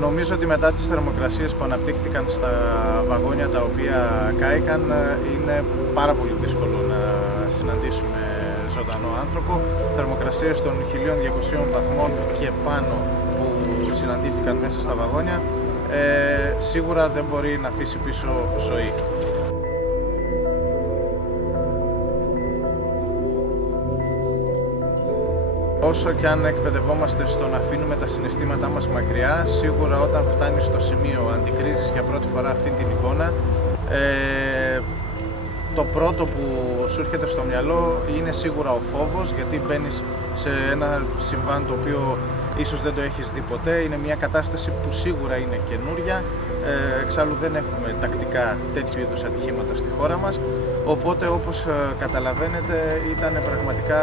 Νομίζω ότι μετά τις θερμοκρασίες που αναπτύχθηκαν στα βαγόνια τα οποία κάηκαν, είναι πάρα πολύ δύσκολο να συναντήσουμε ζωντανό άνθρωπο. Θερμοκρασίες των 1200 βαθμών και πάνω που συναντήθηκαν μέσα στα βαγόνια, σίγουρα δεν μπορεί να αφήσει πίσω ζωή. Όσο και αν εκπαιδευόμαστε στο να αφήνουμε τα συναισθήματά μας μακριά, σίγουρα όταν φτάνεις στο σημείο αντικρίζεις για πρώτη φορά αυτή την εικόνα, το πρώτο που σου έρχεται στο μυαλό είναι σίγουρα ο φόβος, γιατί μπαίνεις σε ένα συμβάν το οποίο ίσως δεν το έχεις δει ποτέ. Είναι μια κατάσταση που σίγουρα είναι καινούρια, εξάλλου δεν έχουμε τακτικά τέτοιου είδους ατυχήματα στη χώρα μας, οπότε όπως καταλαβαίνετε ήταν πραγματικά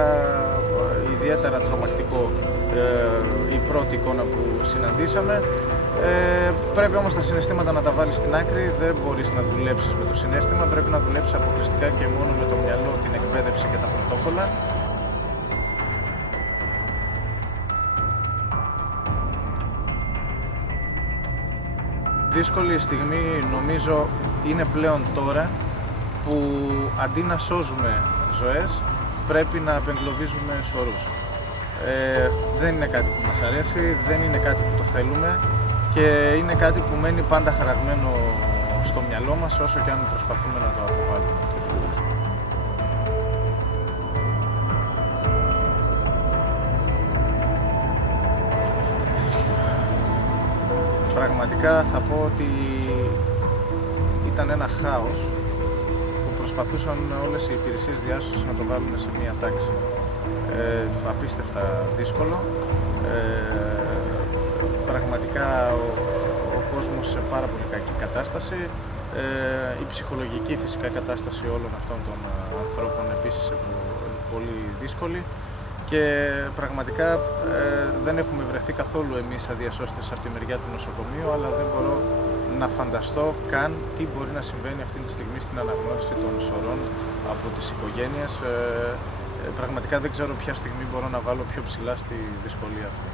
ιδιαίτερα τρομακτικό η πρώτη εικόνα που συναντήσαμε. Πρέπει όμως τα συναισθήματα να τα βάλεις στην άκρη, δεν μπορείς να δουλέψεις με το συναίσθημα, πρέπει να δουλέψεις αποκλειστικά και μόνο με το μυαλό, την εκπαίδευση και τα πρωτόκολλα. Δύσκολη στιγμή νομίζω είναι πλέον τώρα που αντί να σώζουμε ζωές πρέπει να απεγκλωβίζουμε σωρούς. Δεν είναι κάτι που μας αρέσει, δεν είναι κάτι που το θέλουμε και είναι κάτι που μένει πάντα χαραγμένο στο μυαλό μας όσο και αν προσπαθούμε να το αποβάλουμε. Πραγματικά θα πω ότι ήταν ένα χάος που προσπαθούσαν όλες οι υπηρεσίες διάσωσης να το βάλουν σε μία τάξη. Απίστευτα δύσκολο. Πραγματικά ο κόσμος σε πάρα πολύ κακή κατάσταση. Η ψυχολογική φυσικά κατάσταση όλων αυτών των ανθρώπων επίσης πολύ δύσκολη. Και πραγματικά δεν έχουμε βρεθεί καθόλου εμείς αδιασώστες από τη μεριά του νοσοκομείου, αλλά δεν μπορώ να φανταστώ καν τι μπορεί να συμβαίνει αυτή τη στιγμή στην αναγνώριση των σωρών από τις οικογένειες. Πραγματικά δεν ξέρω ποια στιγμή μπορώ να βάλω πιο ψηλά στη δυσκολία αυτή.